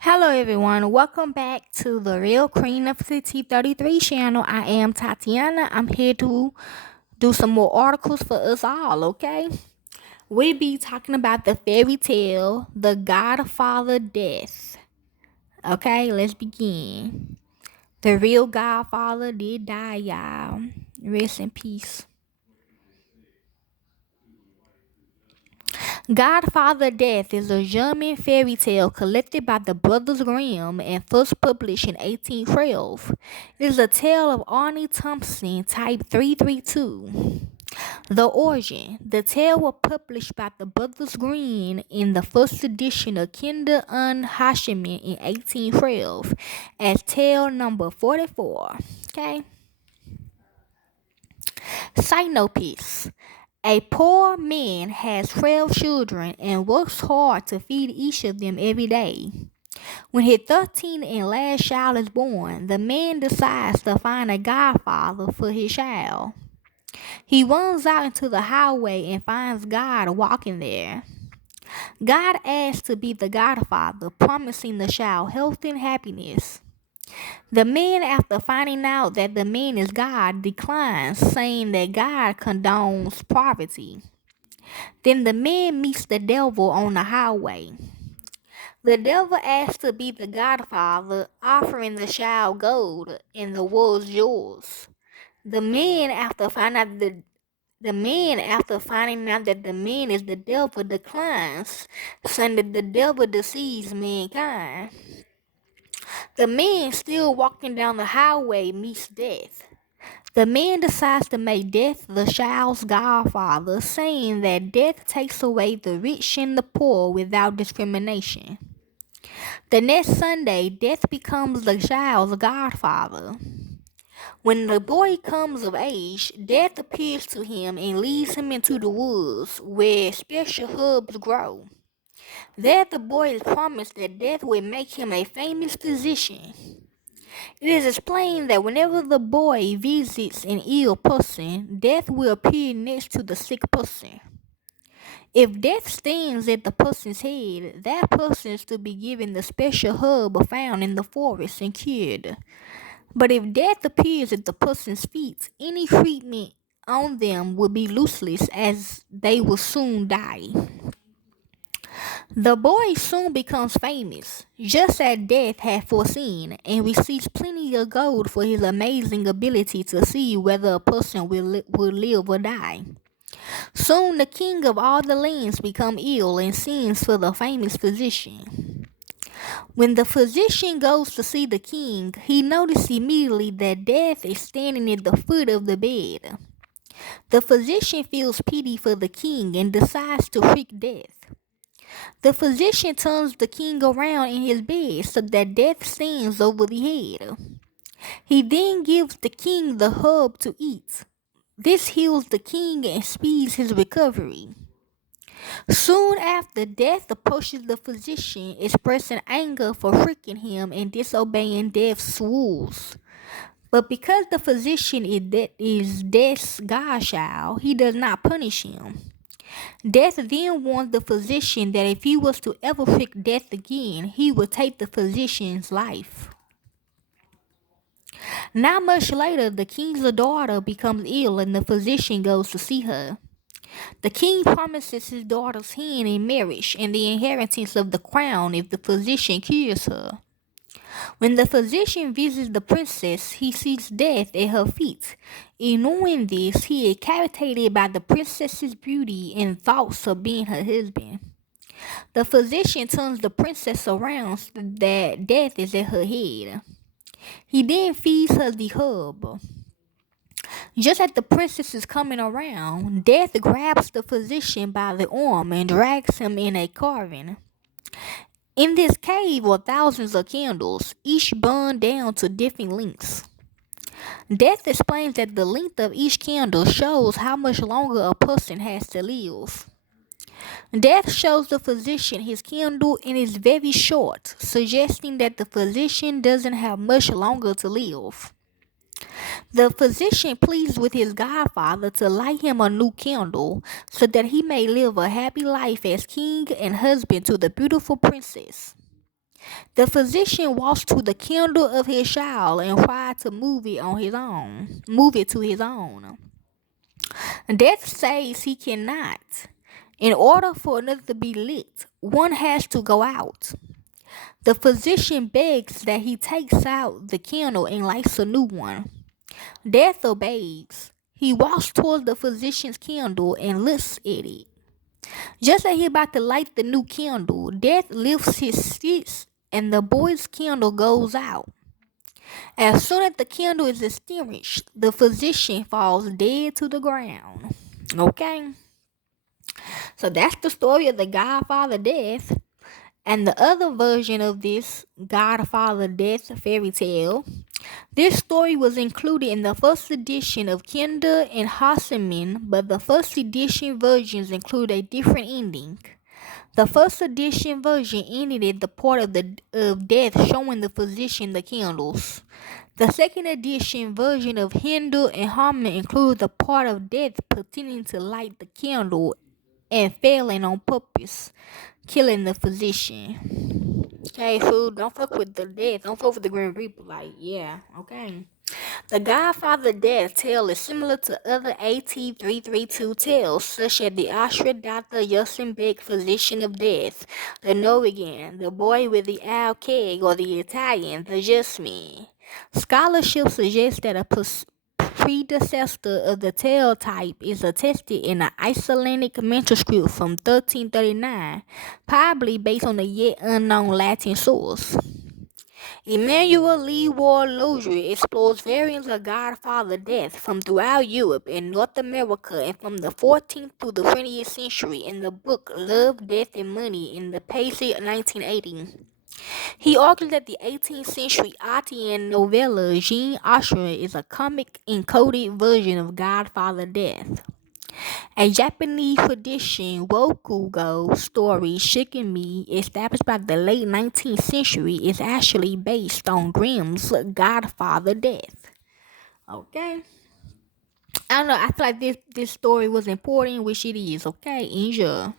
Hello everyone, welcome back to the Real Queen of the T33 channel. I am Tatiana. I'm here to do some more articles for us all, okay? We'll be talking about the fairy tale, The Godfather Death. Okay, let's begin. The real Godfather did die, y'all. Rest in peace. Godfather Death is a German fairy tale collected by the Brothers Grimm and first published in 1812. It is a tale of Arne Thompson, type 332. The origin. The tale was published by the Brothers Grimm in the first edition of Kinder und Fisherman in 1812 as tale number 44. Okay. Synopsis. A poor man has 12 children and works hard to feed each of them every day. When his 13th and last child is born, the man decides to find a godfather for his child. He runs out into the highway and finds God walking there. God asks to be the godfather, promising the child health and happiness. The man, after finding out that the man is God, declines, saying that God condones poverty. Then the man meets the devil on the highway. The devil asks to be the godfather, offering the child gold, and the world's yours. The man, after finding out that the man is the devil, declines, saying that the devil deceives mankind. The man, still walking down the highway, meets death. The man decides to make Death the child's godfather, saying that Death takes away the rich and the poor without discrimination. The next Sunday, Death becomes the child's godfather. When the boy comes of age, Death appears to him and leads him into the woods where special herbs grow. There the boy is promised that Death will make him a famous physician. It is explained that whenever the boy visits an ill person, Death will appear next to the sick person. If Death stands at the person's head, that person is to be given the special herb found in the forest and cured. But if Death appears at the person's feet, any treatment on them will be useless as they will soon die. The boy soon becomes famous, just as Death had foreseen, and receives plenty of gold for his amazing ability to see whether a person will live or die. Soon the king of all the lands becomes ill and sends for the famous physician. When the physician goes to see the king, he notices immediately that Death is standing at the foot of the bed. The physician feels pity for the king and decides to prick Death. The physician turns the king around in his bed so that Death stands over the head. He then gives the king the herb to eat. This heals the king and speeds his recovery. Soon after, Death approaches the physician, expressing anger for pricking him and disobeying Death's rules. But because the physician is Death's godchild, he does not punish him. Death then warns the physician that if he was to ever prick Death again, he would take the physician's life. Not much later, the king's daughter becomes ill and the physician goes to see her. The king promises his daughter's hand in marriage and the inheritance of the crown if the physician cures her. When the physician visits the princess, he sees Death at her feet. In knowing this, he is captivated by the princess's beauty and thoughts of being her husband. The physician turns the princess around so that Death is at her head. He then feeds her the herb. Just as the princess is coming around, Death grabs the physician by the arm and drags him in a cavern. In this cave were thousands of candles, each burned down to different lengths. Death explains that the length of each candle shows how much longer a person has to live. Death shows the physician his candle and is very short, suggesting that the physician doesn't have much longer to live. The physician pleads with his godfather to light him a new candle so that he may live a happy life as king and husband to the beautiful princess. The physician walks to the candle of his child and tried to move it to his own. Death says he cannot. In order for another to be lit, one has to go out. The physician begs that he takes out the candle and lights a new one. Death obeys. He walks towards the physician's candle and looks at it. Just as he about to light the new candle, Death lifts his fist and the boy's candle goes out. As soon as the candle is extinguished, the physician falls dead to the ground. Okay? So that's the story of the Godfather Death. And the other version of this Godfather Death fairy tale, this story was included in the first edition of Kinder and Hasseman, but the first edition versions include a different ending. The first edition version ended at the part of death showing the physician the candles. The second edition version of Hinder and Harmon includes the part of death pretending to light the candle and failing on purpose, killing the physician. Okay, so don't fuck with the death. Don't fuck with the Grim Reaper. Like, yeah, okay. The Godfather Death tale is similar to other AT-332 tales, such as the Austrian Dr. Justin Beck Physician of Death, the Norwegian, the Boy with the Owl Keg, or the Italian, the Just Man. Scholarship suggests that a predecessor of the tale type is attested in an Icelandic manuscript from 1339, probably based on a yet unknown Latin source. Emmanuel Leroy Lozier explores variants of Godfather Death from throughout Europe and North America and from the 14th through the 20th century in the book Love, Death, and Money in the Paisley 1980. He argues that the 18th century Ottian novella Jean Austen is a comic encoded version of Godfather Death. A Japanese tradition, Rokugo story Shikimi, established by the late 19th century, is actually based on Grimm's Godfather Death. Okay? I don't know, I feel like this story was important, which it is. Okay, enjoy.